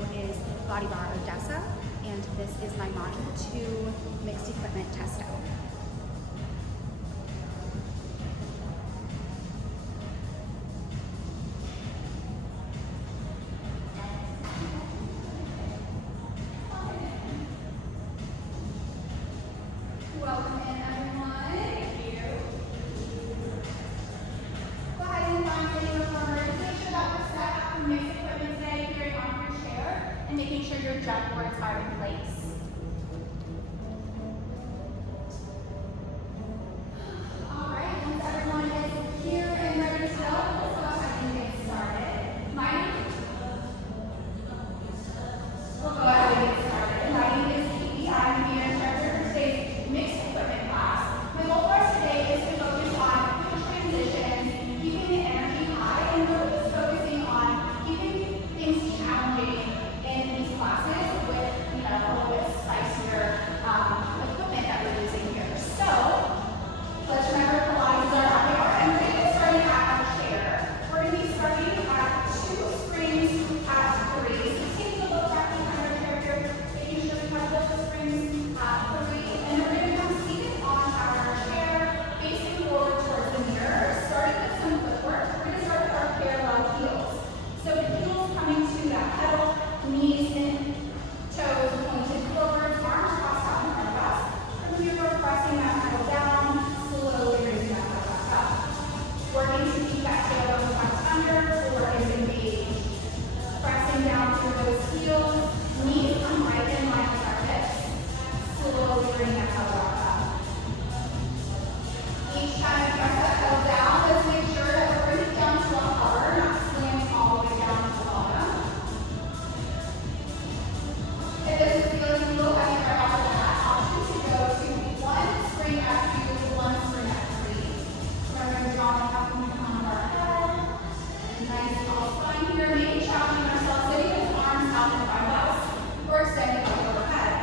is BODYBAR Odessa, and this is my Module 2 mixed equipment test out. Welcome in, everyone. Thank you. Go ahead and find any reformers. Make sure that we're set up for mixed equipment today, peering off your chair, and making sure your jump boards are in place. All right, once everyone is here and ready to go, let's go ahead and get started. We'll go ahead and get started. My name is Katie. I'm the instructor for today's mixed equipment class. My goal for us today is to focus on quick transitions, keeping the energy high, and really just focusing on keeping things challenging in these classes with, a little bit spicier equipment that we're using here. So let's remember Pilates are up there, and we're going to be starting at our chair. We're going to be starting at 2 springs at 3. So taking a look at behind our chair here, making sure we have both the springs at 3, and then we're going to come seated on our chair, facing forward towards the mirror, starting with some footwork. We're going to start with our parallel heels. So the heels coming to that pedal, knees in, toes pointed forward, arms crossed out in front of us. From here, we're pressing that pedal down, slowly raising that pedal back up. Working to keep that tailbone tucked under, core is engaged. Pressing down through those heels, knees come right in line with our hips. Slowly bring that pedal back up. Each time you press that pedal down, let's make sure that we're bringing it down to a hover, not slamming all the way down to the bottom. If this is feeling a little heavy right off the bat, option to go to 1 spring at 2, 1 spring at 3. Remember, drawing up in the front of our head. Nice tall spine here. Maybe challenging ourselves, sitting with arms out in front of us. We're extending up overhead.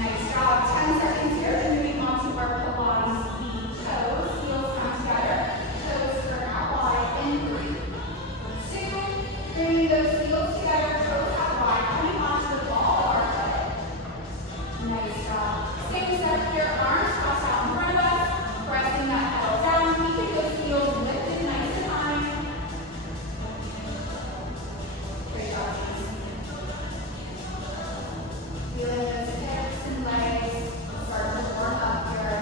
Nice job. 10 seconds here. Then moving on to our Pilates feet, toes. Heels come together. Toes turn out wide in 3, 2. Bringing those heels together. Toes out wide. Coming onto the ball of our foot. Nice job. Same step here. Arms crossed out in front of us. Pressing that pedal down. Keeping those heels lifted nice and high. Great job. Feeling those hips and legs start to warm up here.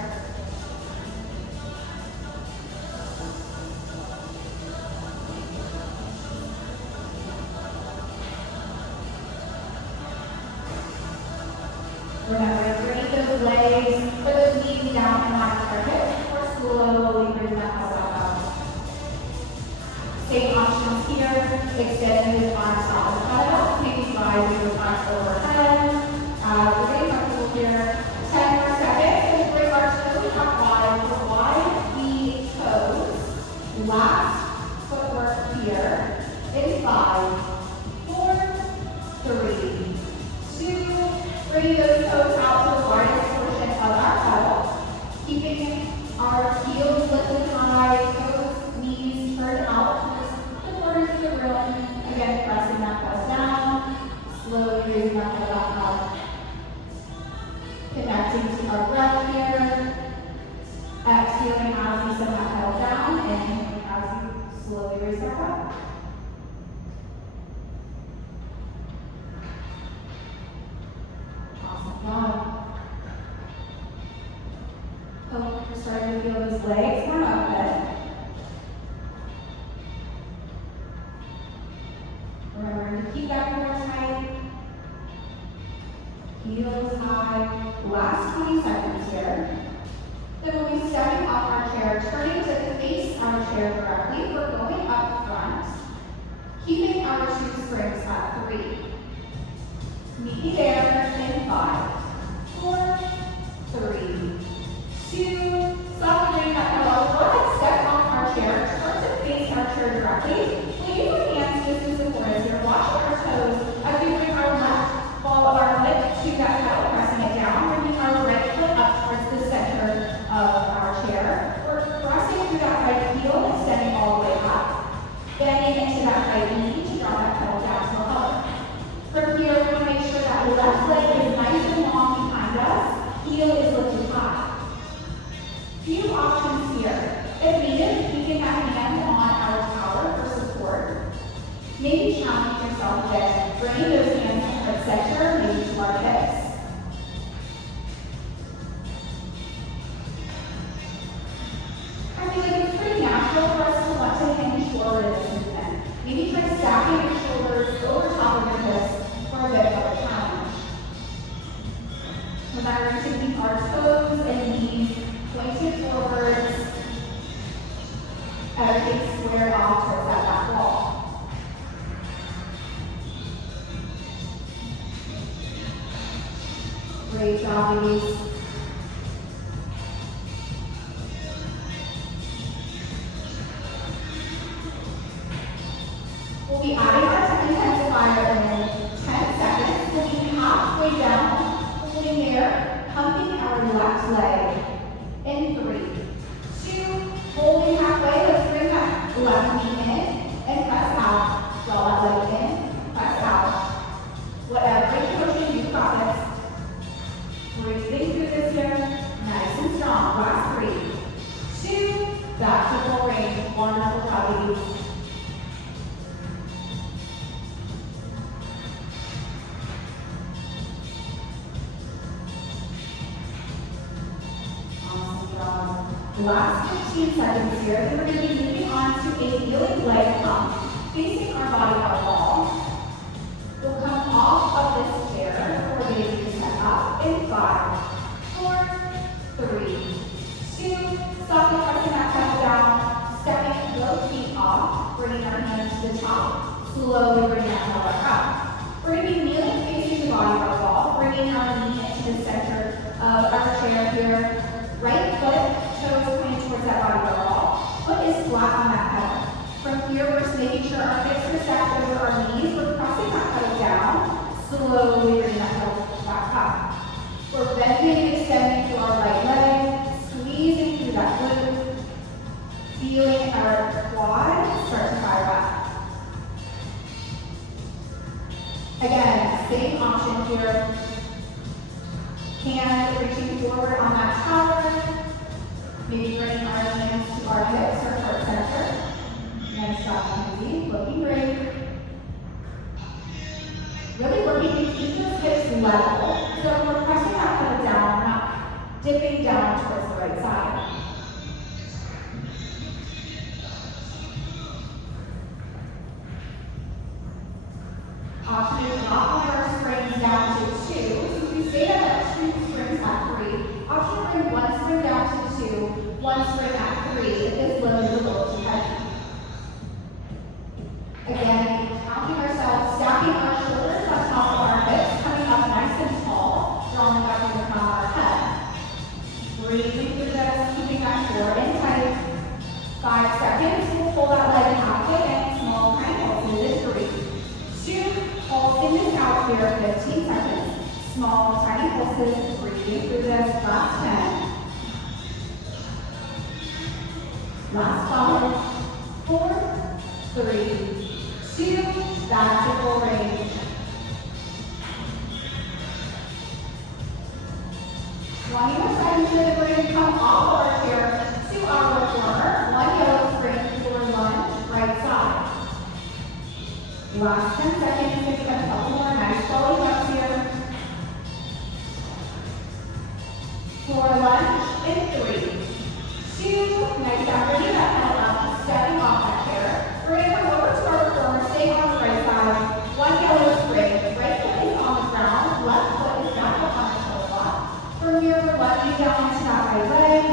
Remember to bring those legs or those knees down in line with our hips before slowly bring that pedal back up. Same options here, extending those arms out in front of us, maybe rising those arms overhead. We're getting comfortable here. 10 more seconds. We'll bring our toes out wide. We're wide the toes. Last footwork here in 5, 4, 3, 2. Bringing those toes out to the widest portion of our pedal. Keeping our heels lifted high, toes, knees turned out towards the corners of the room. Again, pressing that pedal down. Slowly raising that pedal back up. Connecting to our breath here. Exhaling as you send that pedal down, and as you slowly raise back up. Awesome job. Hope you're starting to feel those legs warm up then. Remember to keep that core tight. Heels high. Last 20 seconds here. Then we'll be stepping off our chair, turning to face our chair directly. We're going up front, keeping our 2 springs at 3. Meet me there in 5, 4, 3, 2. Softly bring that pedal. Go ahead, step off our chair, turn to face our chair directly. Leave your hands just to support us here. Watch our toes as we bring our left ball of our foot to that pedal, pressing it down, bringing our right foot up towards the center of our chair. We're pressing through that right heel, extending all the way up, bending into that right knee to draw that pedal down to a hover. From here, off of it, bringing those hands to heart center, maybe to our hips. I feel like it's pretty natural for us to want to hinge forward in this movement. Maybe try stacking your shoulders over top of your hips for a bit of a challenge. Remember to keep our toes and knees pointed forwards. Everything squared off towards that back wall. Great job, ladies. We'll be adding our intensifier in 10 seconds. We'll be halfway down, holding there, pumping our left leg in 3, 2, holding halfway. Let's bring that left knee in and press out. Draw that leg in, press out. Whatever range of motion you've got this. Breathing through this here, nice and strong. Last 3, 2, back to full range. Wonderful job, ladies. Last 15 seconds here, then we're going to be moving on to a kneeling leg pump, facing our body our wall. We'll come off of this chair, we're going to step up in 5, 4, 3, 2, softly pressing that pedal down, stepping both feet off, bringing our hands to the top, slowly bringing that pedal back up. We're going to be kneeling facing the body our wall, bringing our knee into the center of our chair here. Right foot, toes pointing towards that body wall. Foot is flat on that pedal. From here, we're just making sure our hips are stacked over our knees. We're pressing that pedal down, slowly bringing that pedal back up. We're bending and extending through our right leg, squeezing through that glute, feeling our quad start to fire up. Again, same option here. Hand reaching forward on that tower. Maybe bringing our hands to our hips or heart center. Nice job, Mackenzie. Looking great. Really working to keep those hips level. So we're pressing that pedal down, we're not dipping down towards the right side. Option is not let our springs down to 2. So if we stay at 2 springs at 3, option to bring 1 spring down to 2, 1 spring at 3 if this load is a little too heavy. Again, counting ourselves, stacking our shoulders on top of our hips, coming up nice and tall, drawing back from the crown of our head. Breathing through this, keeping that core in tight. 5 seconds, we'll pull that leg halfway in, small tiny pulses in 3, 2, pulsing this out here, 15 seconds. Small tiny pulses, breathing through this, last 10. Last 5, 4, 3, 2, back to full range. 20 more seconds here, then we're going to come off our chair to our reformer. 1 yellow spring, forward lunge, right side. Last 10 seconds, maybe a couple more nice quality jumps here. Forward lunge in 3, 2, nice job, bringing that pedal up, stepping off that chair. We're going to come over to our reformer, stay on the right side. 1 yellow spring, right foot is on the ground, left foot is back up on the toe block. From here, we're lunging down into that right leg,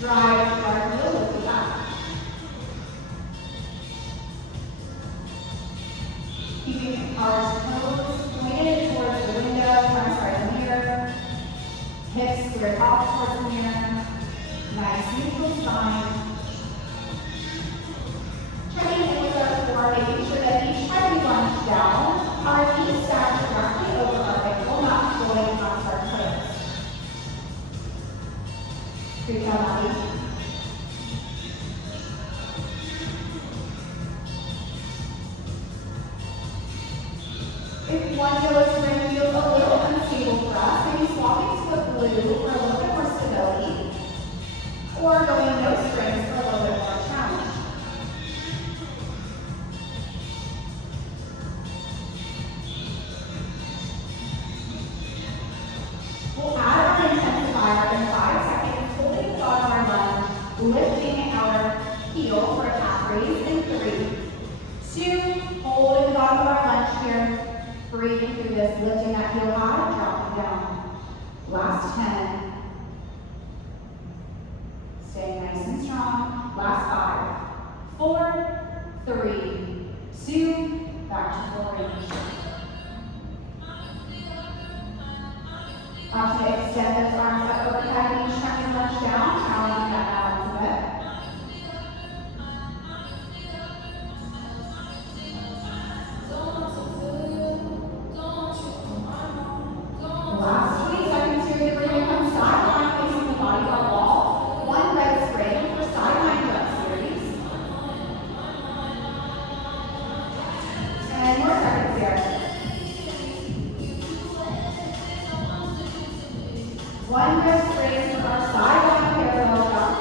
drive our heel with the back. Keeping our toes pointed towards the window, the mirror. Hips squared off towards the mirror. Nice neutral spine. Checking in with our core, making sure that each time we lunge down, our knees stack directly over our ankle, not going past our toes. Good job, Abby. If one yellow spring feels a little unstable for us, maybe swapping to a blue for a little bit more stability, or going no springs for a little bit more. our heel for a calf raise in 3, 2, holding the bottom of our lunge here, breathing through this, lifting that heel high, dropping down. Last 10. Stay nice and strong. Last 5, 4, 3, 2, back to full range. To extend those arms up overhead, each time you lunge down, challenging that balance a bit. Last 20 seconds here, we're going to come sideline facing the bodybar wall. 1 red spring for sideline jump series. And more seconds here. 1 red spring for our sideline parallel jump.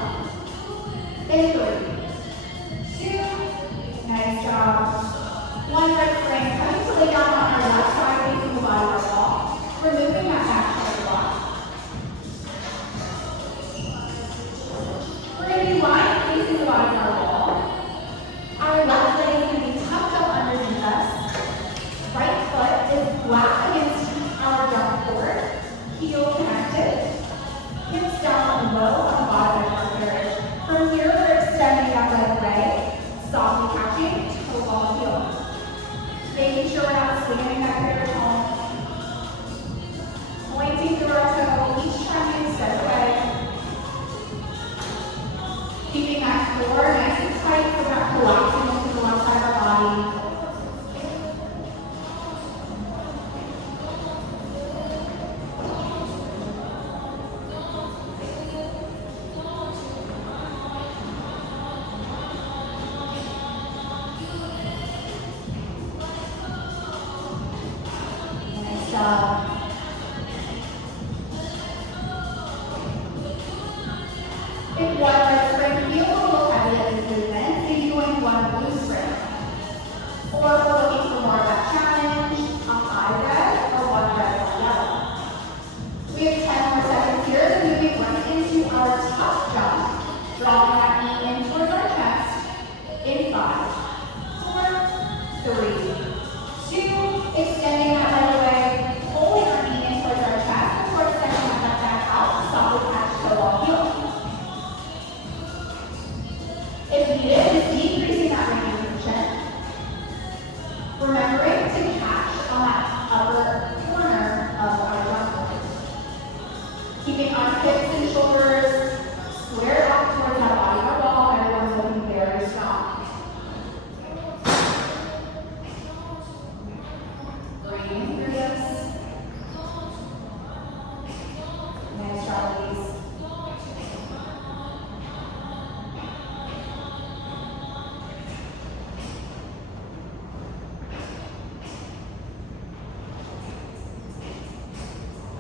In 3, 2, nice job. 1 red spring, coming to lay down on our left side facing the bodybar wall. Removing that back shoulder block. We're going to be lying facing the bodybar wall. Our left leg is going to be tucked up underneath us. Right foot is flat against our jump board. Heel connected. Hips down low on the bottom of our carriage. From here, we're extending that leg away, softly catching toe ball heel. Making sure we're not swinging that carriage home. Pointing through our toe each time we step away. Keeping that core nice and tight so we're not collapsing into the left side of our body. Nice job. If 1 red spring feels a little heavy at this movement, maybe doing 1 blue spring. Or if we're looking for more of that challenge, a high red or 1 red, 1 yellow. We have 10 more seconds here, then moving right into our tuck jump. Drawing that knee in towards our chest. In 5, 4, 3, 2, extending that leg away, holding our knee in towards our chest before extending that leg back out. Softly catch toe ball heel. If needed, just decreasing that range of motion. Remembering to catch on that upper corner of our jump board. Keeping our hips and shoulders squared up towards that bodybar wall. Everyone's looking very strong. Breathing through this. Nice job, ladies.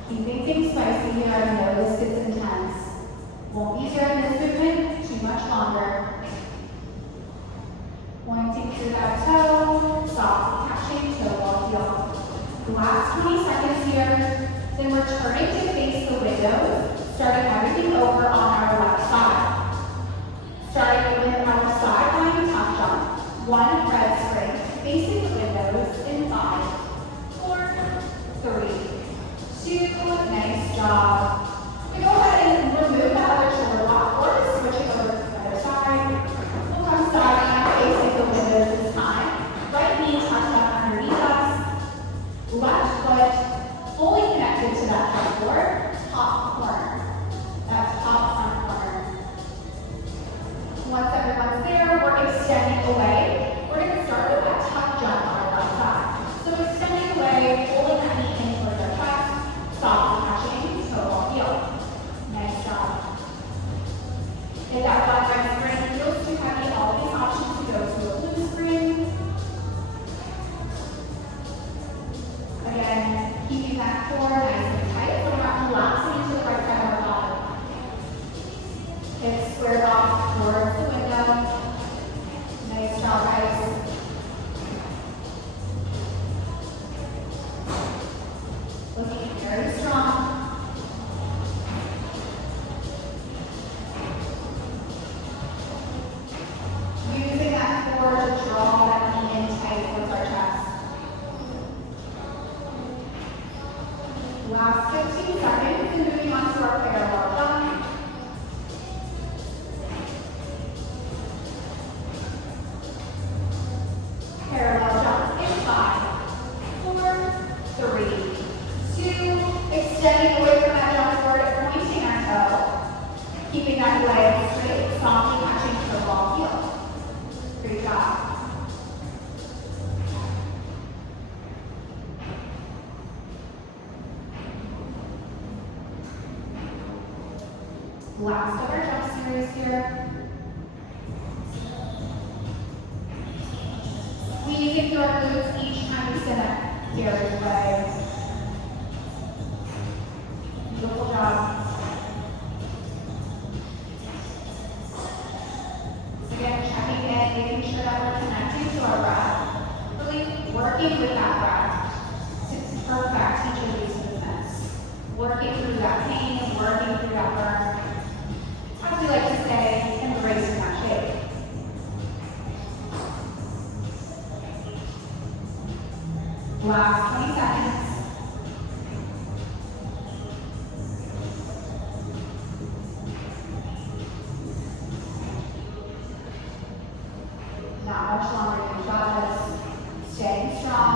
Keeping things spicy here, I know this gets intense. Won't be during this movement too much longer. Pointing through that toe, softly catching toe ball heel. Last 20 seconds here, then we're turning to face the windows, starting everything over on our left side. Starting with our sideline tuck jump, 1 red spring, facing the windows in 5, 4, 3, 2, nice job. We go ahead and remove that other shoulder block or just switch it over to the other side. We'll come sideline facing the windows this time. Right knee tucked up underneath us. Left foot fully connected to that jump board. Top corner. That's top front corner. Once everyone's there, we're extending away. We're going to start with that tuck jump on our left side. So extending away, holding that knee in towards our chest. Softly catching toe ball Last of our jump series here. Squeezing through our glutes each time we sit up. Carry away. Beautiful job. Again, checking in, making sure that we're connecting to our breath. Really working with that breath to perfect each of these movements. Working through that pain, working through that burn. As we like to say, embracing that shape. Last 20 seconds. Not much longer, you got this. Staying strong.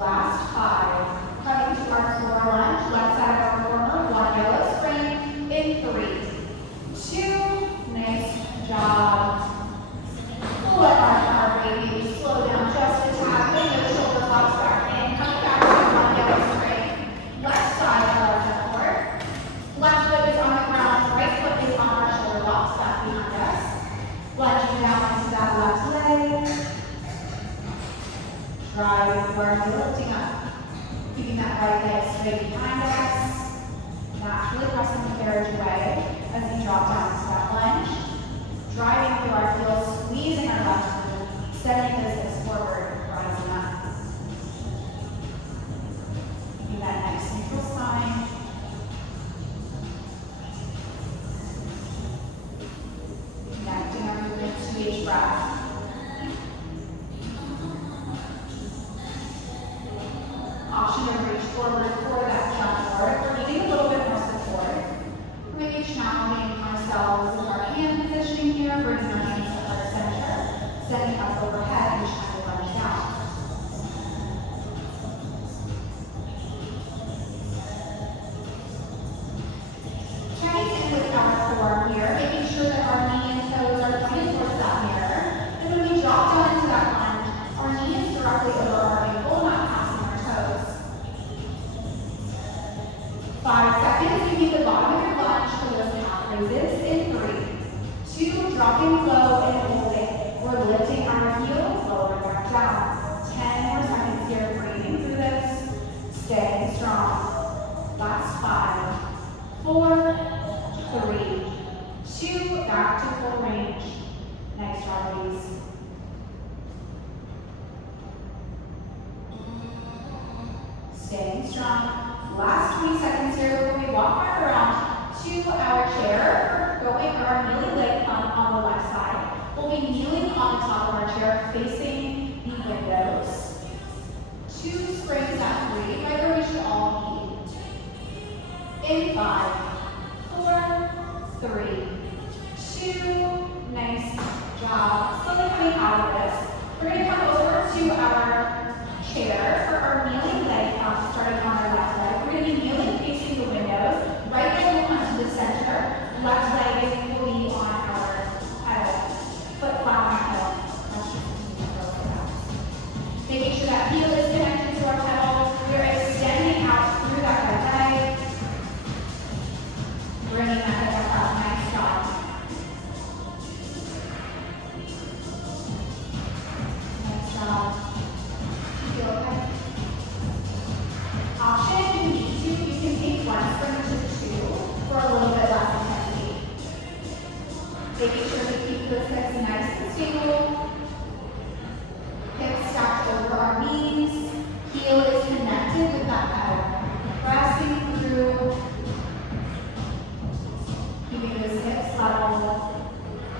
Last 5. Coming to our floor lunge, left side of our corner, 1 yellow spring in 3, 2, nice job. Let our heart rate slow down just a tad. Bring those shoulder blocks back in. Coming back to 1 yellow spring. Left side of our jump board. Left foot is on the ground. Right foot is on our shoulder blocks back behind us. Lunging down into that left leg. Drive forward, lifting up. Keeping that right leg straight behind us. Naturally pressing the carriage away as we drop down into that lunge. Driving through our heels, squeezing our left glute, sending those hips forward, rising up. Keeping that nice neutral spine. Connecting our movement to each breath. Option to reach forward for that jump board. If we're needing a little bit more support, maybe challenging ourselves with our hand positioning here, bringing our hands to our center, setting up overhead each time we lunge down. Checking in with our form here, making sure that our knee and toes are pointed towards that mirror. And when we drop down into that lunge, our knee is directly over our ankle, not passing our toes. 5 seconds, keeping the bottom of your lunge for those half raises in 3, 2, dropping low and holding. We're lifting our heels, lowering back down. 10 more seconds here, breathing through this. Staying strong. Last 5, 4, 3, 2, back to full range. Nice job, ladies. Staying strong. Last 20 seconds here before we walk back around to our chair. We're going our kneeling leg pump on the left side. We'll be kneeling on the top of our chair facing the windows. 2 springs at 3. Right where we should all be. In 5, 4, 3, 2. Nice job. Slowly coming out of this. We're going to come over to our chair for our kneeling leg pump starting on our left leg. We're going to be kneeling facing the windows. Right leg will come to the center. Left leg will be on our pedal. Foot flat on our pedal. Making sure that heel is connected to our pedal. We're extending out through that right leg. Bringing that hip back up. Nice job. Nice job. Feel okay? Option, if you need to, you can take 1 spring to 2 for a little bit less intensity. Making sure we keep those hips nice and stable. Hips stacked over our knees. Heel is connected with that pedal. Pressing through. Keeping those hips level.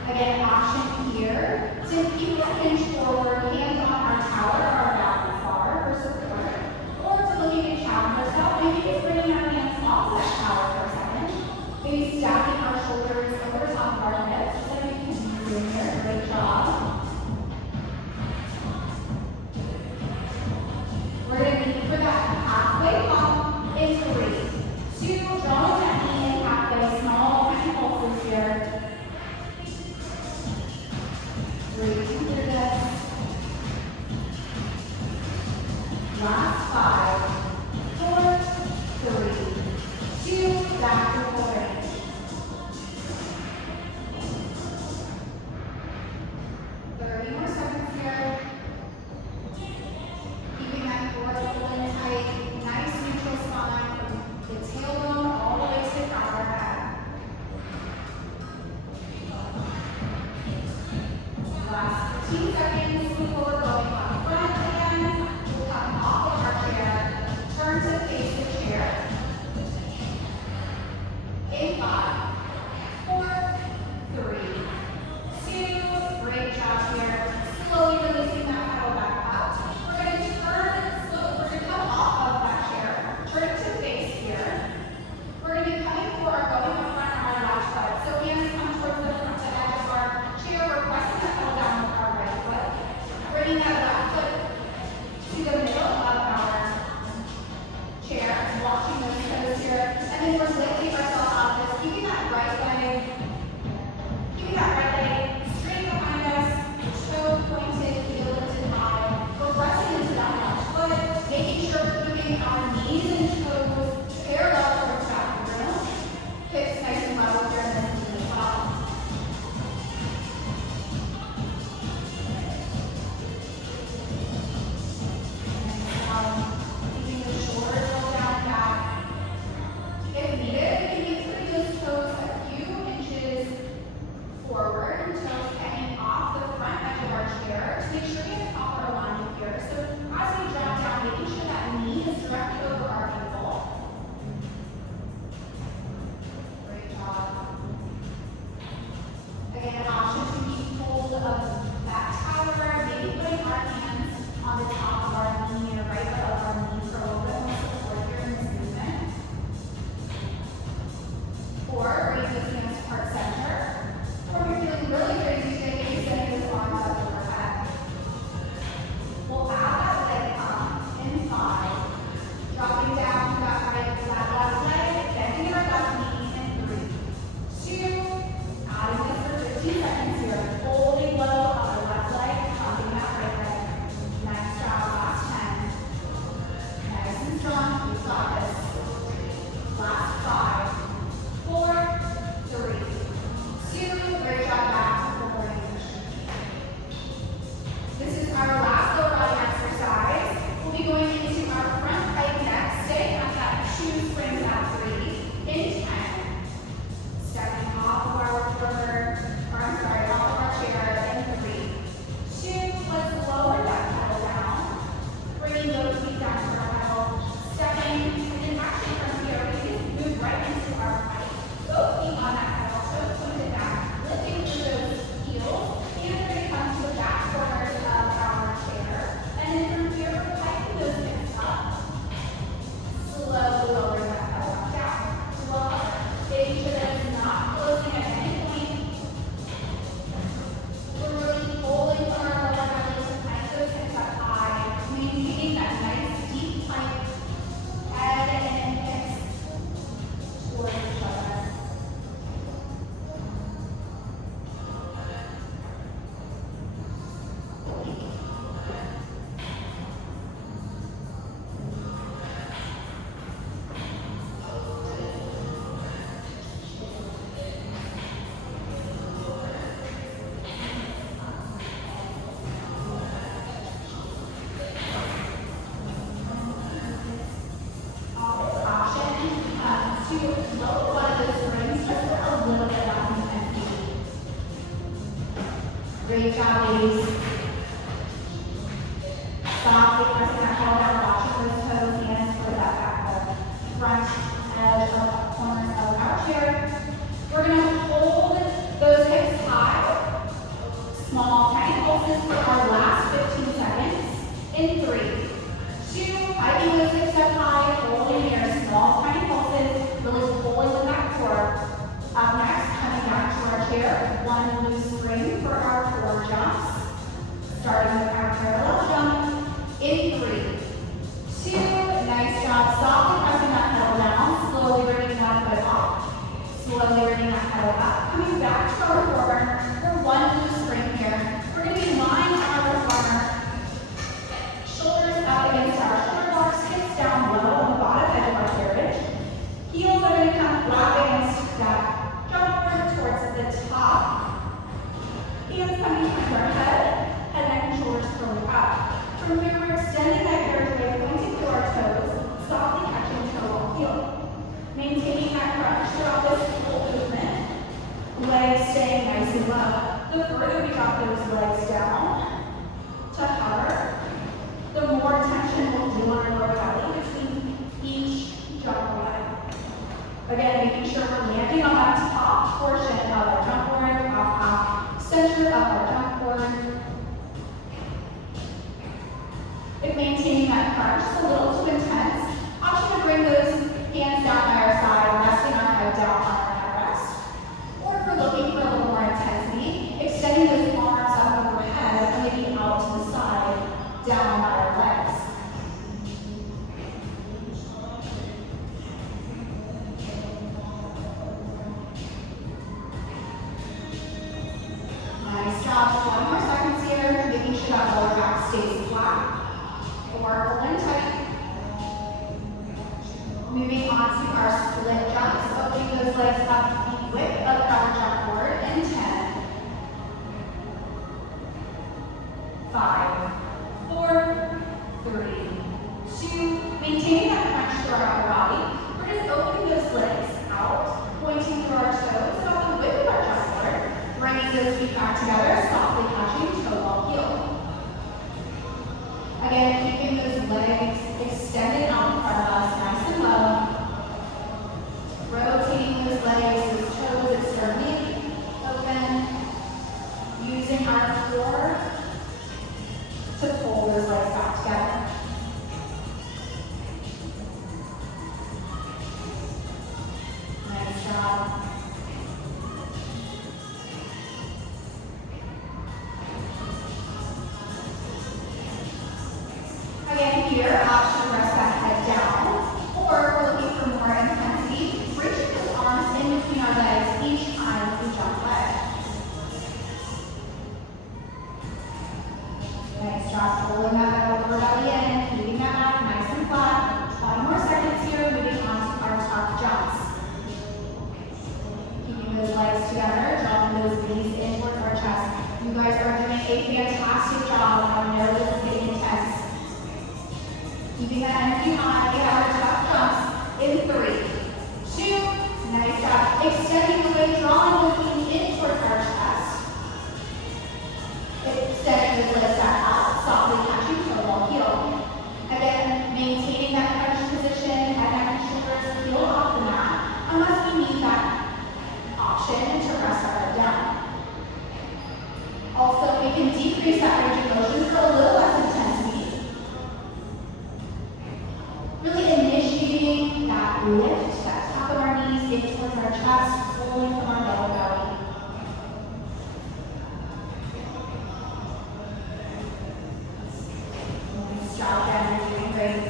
Again, option here to keep our hinge forward, hands on our tower, our balance bar for support. Or to looking to challenge ourselves, maybe just bringing our hands off that tower for a second. Maybe stacking our shoulders over top of our hips, just like we can do here. Great job. We're going to be for that halfway pump in 3, 2, drawing that knee in halfway, small tiny pulses here. Breathing through this. Last 5, 4, 3, 2, back to full range. hands here. Holding low on the left leg, pumping that right leg. Nice job, last 10. Nice and strong, you got this. Last 5, 4, 3, 2, great job, back to full range. This is our last lower body exercise. We'll be going into our front pike next. Stay on that 2 springs at 3 in 10. Stepping off of our floor, or I'm sorry, off of our chair in 3, 2, let's lower that pedal down. Bringing those feet down to our pedal. Stepping, and then actually from here, we can move right into our pike. Both feet on that pedal, toes pointed back, lifting through those heels, and we're going to come to the back corners of our chair. And then from here, we're piking those hips up. Slowly lowering that pedal back down. Lower, making sure that it's not closing at any point. We're really pulling from our lower belly to pike those hips up high, maintaining that nice deep pike. Head and hips towards each other. Always option to lower one of those springs just for a little bit of intensity. Great job, ladies. Softly pressing that pedal down, watching those toes, hands towards that back front edge of the corners of our chair. We're going to hold those hips high. Small tiny pulses for our last 15 seconds. In 3, 2, hiking those hips up high, holding here, small tiny pulses, really pulling in that core. Up next, coming back to our chair, 1 loose spring for our 4 jumps. Starting with our parallel jump. In 3, 2, nice job, softly pressing that pedal down, slowly bringing one foot off. Slowly bringing that pedal up, coming back to our reformer for 1 loose spring here. We're going to be lying on our reformer. Shoulders up against our shoulder blocks, hips down low on the bottom edge of our carriage. Heels are going to come flat against that jump board towards the top. Hands coming behind our head, head, neck, and shoulders curling up. From here, we're extending that carriageway, pointing to our toes, softly catching toe or heel. Maintaining that crunch throughout this whole movement. Legs staying nice and low. The further we drop those legs down to hover, the more tension we'll do on our lower belly between each jump leg. Again, making sure we're landing on that top portion of our jump board, center of our jump board. If maintaining that crunch is a little too intense, option to bring those hands down by our side, resting our head down on our headrest. Or if we're looking for a little more intensity, extending those arms up overhead, maybe out to the side, down by our legs. Nice job. 20 more seconds here, making sure that lower back stays flat. Or pulling tight. Moving on to our split jumps, opening those legs up the width of our jump board in 10, 5, 4, 3, 2, maintaining that crunch throughout our body. We're just opening those legs out, pointing through our toes about the width of our jump board, bringing those feet back together, softly touching toe ball heel. Again, keeping those legs extended out in front of us, nice and low. Rotating those legs, those toes externally open. Using our core to pull those legs back together. Nice job. Again, here, option to rest that head down, or if we're looking for more intensity, reaching those arms in between our legs each time we jump leg. Pulling that lower belly in, keeping that back nice and flat. 20 more seconds here, moving on to our tuck jumps. Keeping those legs together, dropping those knees in towards our chest. You guys are doing a fantastic job. I know this is getting intense. Keeping that energy high, get our tuck jumps in 3, 2, nice job. Extending the leg, drawing those knees in towards our chest. Extending those legs back out, softly catching toe ball heel. Again, maintaining that crunch position, head, neck, and shoulders, heel off the mat, unless we need that option to rest our head down. Also, we can decrease that range of motion for a little less intensity. Really initiating that lift, that top of our knees in towards our chest, pulling from our lower belly. Nice job, again, you're doing great.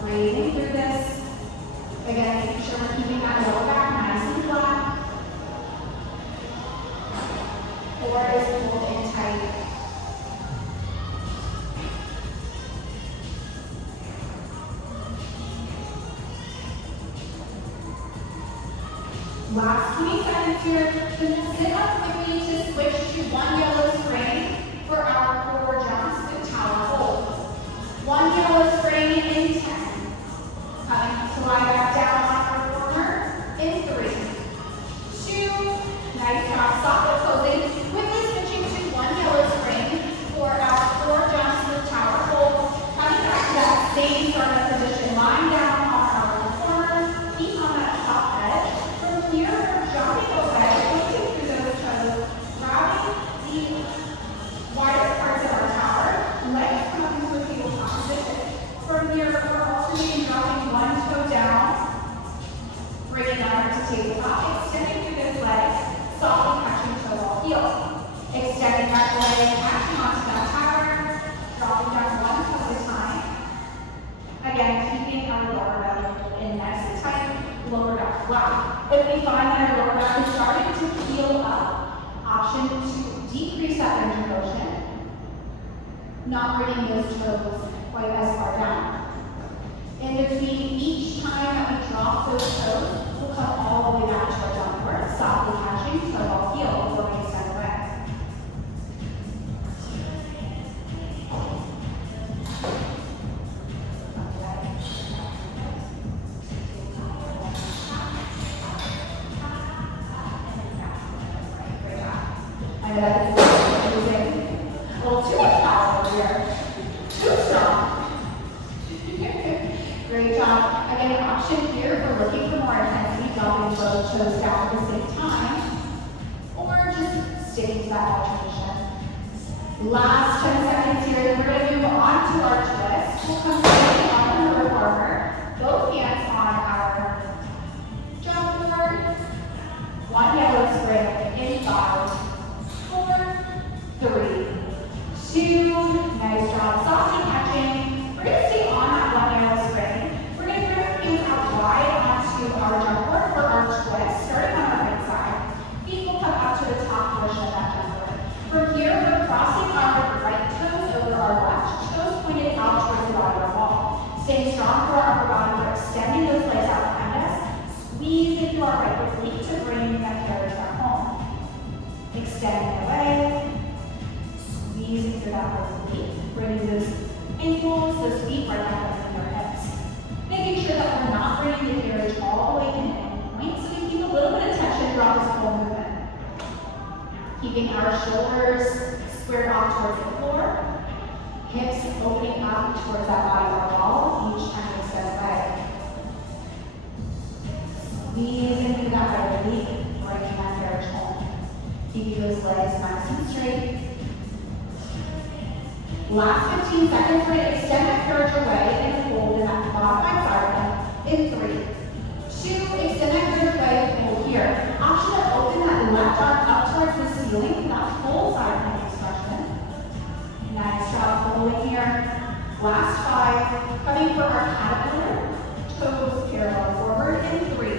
Breathing through this. Again, making sure we're keeping that lower back nice and flat. Core is pulled in tight. Last 20 seconds here. Then we'll sit up quickly to switch to one yellow spring for our core jumps with tower hold. One yellow spring in 10. Coming to lie back down on our corner in 3, 2, nice job. Soft closing. Quickly switching to one yellow spring for our core jumps with tower hold. Coming back to that same startup position. Lying down on our corner, feet on that top edge. From here, we're jumping away, pointing through those toes, grabbing the widest parts of our tower, legs come into a tabletop position. From here, we're alternating dropping one toe down, bringing that up to tabletop, extending through those legs, softly catching toe ball heel. Extending that leg, catching onto that tower, dropping down one toe at a time. Again, keeping our lower belly in nice and tight, lower back flat. If we find that our lower back is starting to peel up, option to decrease that range of motion, not bringing those toes quite as far down. In between each time that we drop those toes, we'll come all the way back to our downward, softly catching toe ball heel before we extend away. I know that is using a little too much power over here. Too strong. Great job. Again, an option here if we're looking for more intensity, dropping both toes down at the same time, or just sticking to that alternation. Last 10 seconds here, we're going to move on to our twist. We'll come straight on the reformer, both hands on our jump board. One yellow spring in 5, 4, 3, 2, nice job. Softly catching. We're going to stay on that one yellow spring. We're going to bring our hands out wide onto our jump board for our twist, starting on our right side. Feet will come out to the top portion of that jump board. From here, we're crossing our right toes over our left, toes pointed out towards the bottom of our wall. Staying strong for our upper body, we're extending those legs out behind us, squeezing through our right oblique to bring that carriage back home. Extending away, squeezing through that right oblique, bringing those ankles, those feet right back up into our hips. Making sure that we're not bringing the carriage all the way in at any point, so we keep a little bit of tension throughout this whole movement. Keeping our shoulders squared off towards the floor, hips opening up towards that body bar wall each time we step away. Squeezing through that right oblique, bringing that carriage home. Keeping those legs nice and straight. Last 15 seconds, we're going to extend that carriage away and hold in that modified side bend in 3, 2, extend that carriage away and hold here. Option to open that left arm up towards the ceiling for that full side bend expression. Nice job holding here. Last 5, coming for our caterpillar, toes parallel forward in 3,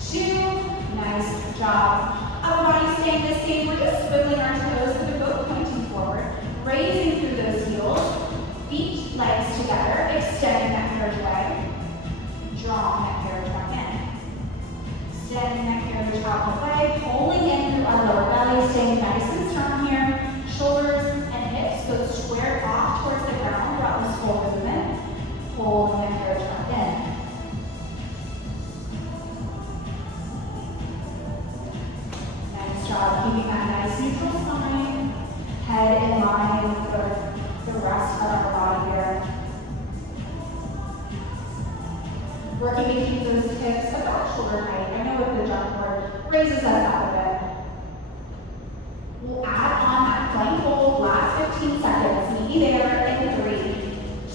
2, nice job. Upper body staying the same, we're just swiveling our toes to the raising through those heels, feet, legs together, extending that carriage away, drawing that carriage back in. Extending that carriage out the way, pulling in through our lower belly, staying nice and strong here. Shoulders and hips go square off towards the ground throughout this whole movement, pulling that carriage back in. Nice job, keeping that nice neutral spine, head in line with the rest of our body here. Working to keep those hips about shoulder height. I know with the jump board raises us up a bit. We'll add on that plank hold, last 15 seconds. Meet there in 3,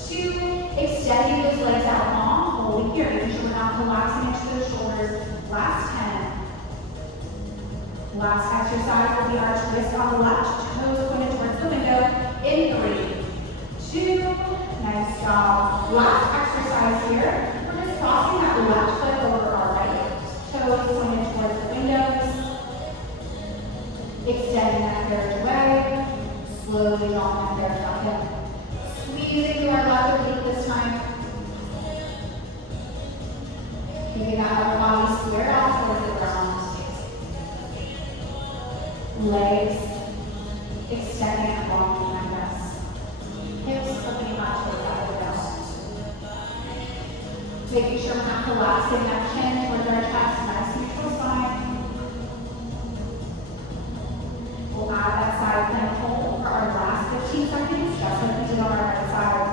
2, extending those legs out long, holding here, making sure we're not collapsing into those shoulders. Last 10. Last exercise will be our twist on the left, toes pointed towards the window in 3, 2, nice job. Last exercise here. Crossing that left foot over our right, toes pointed towards the windows, extending that carriage away, slowly drawing that carriage back in. Squeezing through our left oblique this time. Keeping that upper body squared off towards the ground. Legs extending and long behind us. Hips looking out towards that window. Making sure we're not collapsing that chin towards our chest, nice neutral spine. We'll add that side plank hold for our last 15 seconds, just like we did on our right side.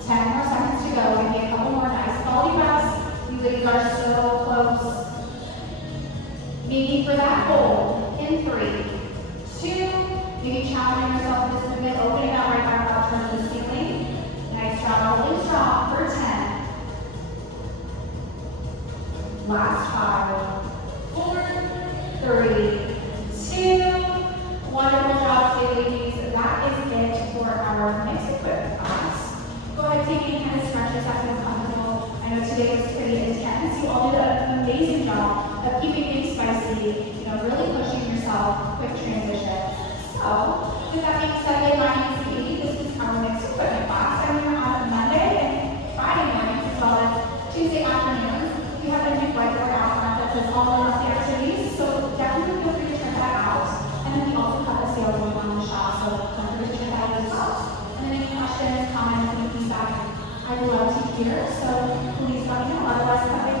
10 more seconds to go. Maybe a couple more nice quality breaths. You ladies are so close. Maybe for that hold in 3, 2, maybe challenging yourself with this movement, opening that right arm up towards the ceiling. Nice job, holding strong for 10. Last 5, 4, 3, 2, wonderful job today, ladies. That is it for our mixed equipment class. Go ahead, take any kind of stretch if that feels comfortable. I know today was pretty intense. You all did an amazing job of keeping things spicy, really pushing yourself, quick transition. So, with that being said, my name is Katie. This is our mixed equipment class. I'm here on Monday and Friday mornings as well as Tuesday afternoons. We have a new whiteboard out front that says all of the activities, so definitely feel free to check that out. And then we also have a sale going on in the shop, so don't forget to check that out as well. And then any questions, comments, any feedback, I'd love to hear, so please let me know. Otherwise, have a